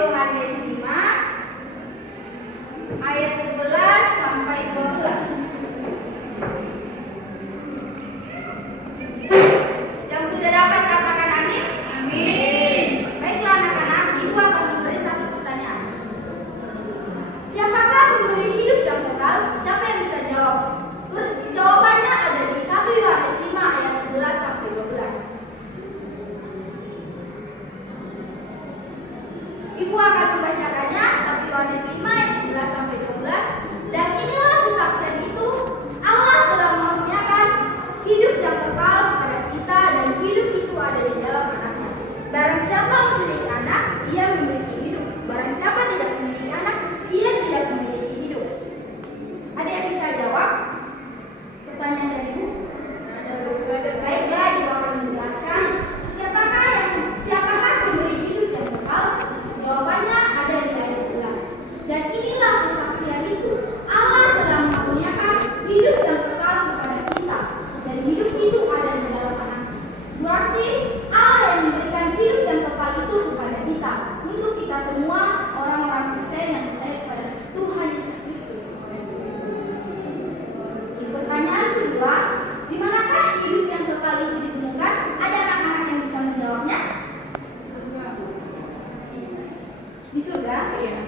Yohanes 5 ayat 11 sampai 12. Yang sudah dapat katakan amin. Amin. Baiklah anak-anak, ibu akan memberi satu pertanyaan. Siapakah pemberi hidup yang kekal? Siapa yang bisa jawab? Jawabannya ada di 1 Yohanes 5 ayat 11 sampai 12. Ibu akan membacakannya 1 Yohanes 5 ayat 11 sampai 12. Dan inilah kesaksian itu, Allah telah mengaruniakan hidup yang kekal kepada kita dan hidup itu ada di dalam anaknya. Barang siapa memiliki anak, ia memiliki hidup. Barang siapa tidak memiliki anak, ia tidak memiliki hidup. Ada yang bisa jawab pertanyaan dari ibu? Baiklah, ibu akan menjelaskan siapakah pemberi hidup yang kekal? Jawabannya ada di ayat 11. Dan inilah kesaksian itu, Allah telah mengaruniakan hidup yang kekal kepada kita dan hidup itu ada di dalam anaknya. Berarti Allah yang memberikan hidup yang kekal itu kepada kita, untuk kita semua orang-orang Kristen yang percaya kepada Tuhan Yesus Kristus. Di pertanyaan kedua, di manakah hidup yang kekal itu ditemukan? Ada anak-anak yang bisa menjawabnya? Di surga? Iya.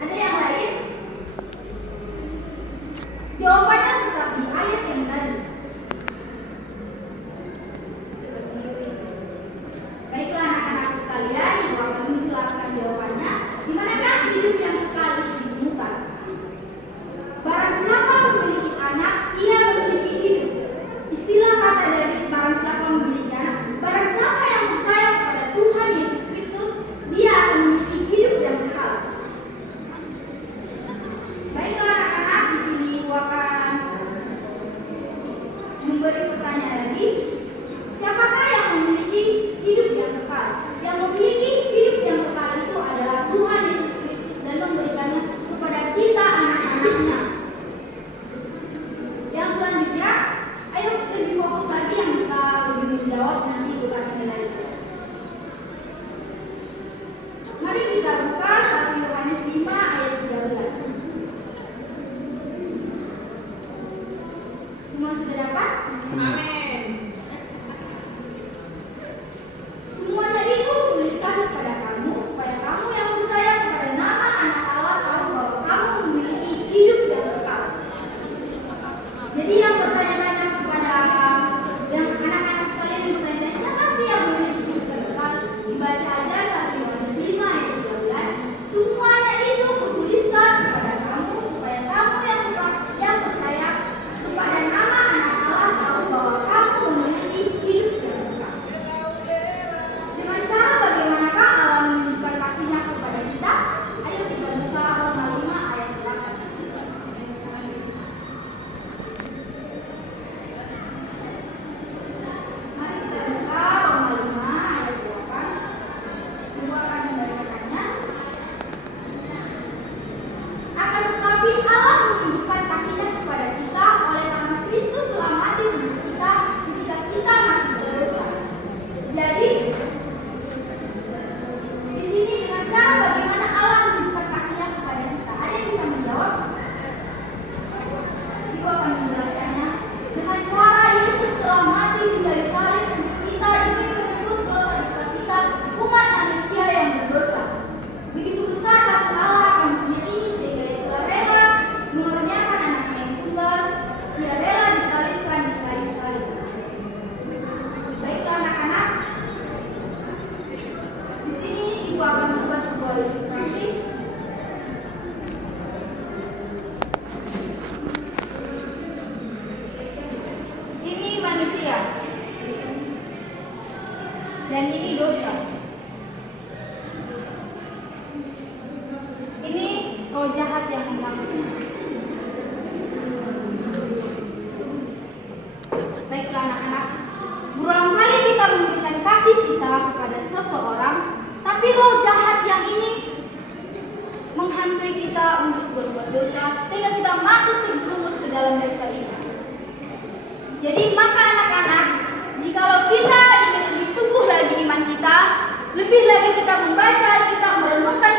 Ada yang lain? Jawabannya tetap di ayat yang tadi. Baiklah anak-anak sekalian, ibu akan menjelaskan jawabannya. Di manakah hidup yang kekal itu ditemukan? Barang siapa memiliki anak, ia memiliki hidup. Istilah kata dari barang siapa memiliki anak, barang siapa yang percaya kepada Tuhan Yesus Kristus, dia akan memiliki hidup yang kekal. Baiklah anak-anak, di sini ibu akan memberi pertanyaan lagi. Siapakah yang memiliki hidup yang kekal? Yang memiliki hidup yang kekal itu adalah Tuhan Yesus Kristus dan memberikannya kepada kita anak-anaknya. Yang selanjutnya, ayo lebih fokus lagi yang bisa lebih menjawab, nanti ibu kasih nilai plus. Mari kita buka 1 Yohanes 5 ayat 13. Semua sudah dapat? Amin. Semuanya itu kutuliskan kepada kamu, supaya kamu yang percaya kepada nama anak Allah tahu bahwa kamu memiliki hidup yang kekal. Jadi yang bertanya-tanya kepada yang anak-anak sekalian yang bertanya, siapa sih yang memiliki hidup yang kekal? Dibaca aja 1 Yohanes 5 ayat 13. Semuanya itu kutuliskan kepada kamu, supaya kamu yang percaya kepada nama anak Allah tahu bahwa kamu memiliki hidup yang kekal. Dengan cara bagaimanakah Allah menunjukkan kasih-Nya kepada kita? Ayo kita buka Roma 5 ayat 8. Mari kita buka Roma 5 ayat 8. Ibu akan membacakannya. Akan tetapi Allah menunjukkan kasih-Nya kepada kita oleh karena Kristus telah mati untuk kita ketika kita masih berdosa. Jadi di sini dengan cara bagaimana Allah menunjukkan kasih-Nya kepada kita. Ada yang bisa menjawab? Ibu akan menjelaskannya. Dengan cara Yesus telah mati di kayu salib untuk kita demi menebus dosa-dosa kita, umat manusia yang berdosa. Begitu besar kasih Allah akan dunia ini sehingga Dia telah rela mengaruniakan anaknya yang tunggal. Dia rela disalibkan di kayu salib. Baiklah anak-anak, di sini ibu akan membuat sebuah ilustrasi. Ini manusia dan ini dosa. Ini roh jahat yang mengganggu. Baiklah anak-anak, berulang kali kita memberikan kasih kita kepada seseorang, tapi roh jahat yang ini menghantui kita untuk berbuat dosa, sehingga kita masuk terjerumus ke dalam dosa ini. Jadi maka anak-anak, jikalau kita ingin lebih teguh lagi iman kita, lebih lagi kita membaca, kita merenungkan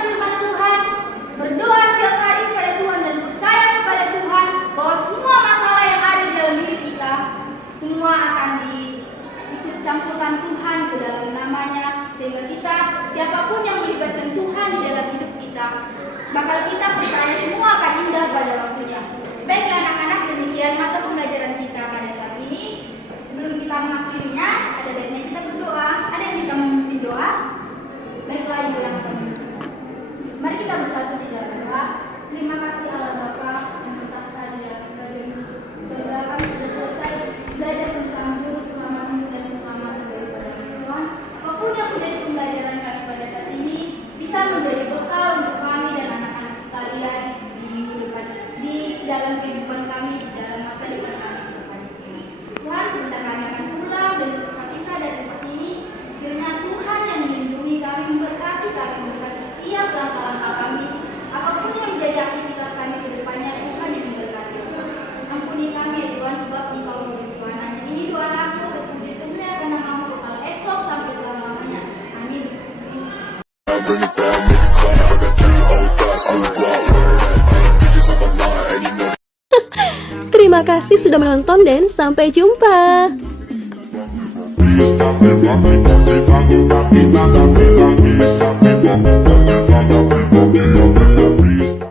bakal kita percaya semua akan indah pada waktunya. Baiklah anak-anak, demikian mata pembelajaran kita pada saat ini. Sebelum kita mengakhirinya, ada baiknya kita berdoa. Ada yang bisa memimpin doa? Baiklah Ibu yang terhormat. Mari kita bersatu di dalam doa. Terima kasih Allah Bapa yang bertahta di dalam kerajaan surga. Kami sudah selesai belajar tentang juru selamat dan keselamatan daripada Tuhan. Apapun yang menjadi pembelajaran kami pada saat ini bisa menjadi bekal untuk kami dan anak-anak sekalian di dalam kehidupan kami, di dalam masa depan kami ke depan. Tuhan, sebentar kami akan pulang dan berpisah-pisah dari tempat ini. Kiranya Tuhan yang melindungi kami, memberkati kami, memberkati setiap langkah-langkah kami. Apapun yang menjadi aktivitas kami ke depannya, Tuhan yang memberkati. Ampuni kami ya Tuhan, sebab Engkau menulis Tuhan. Hanya ini doa aku, terpuji kemuliaan namamu kekal esok sampai selama-lamanya. Amin. Bring it down, make it clap. I got 3 old thoughts, new guap, where that damn bitches on my line, and you know. Terima kasih sudah menonton dan sampai jumpa. Please stop it, rock it, please stop it.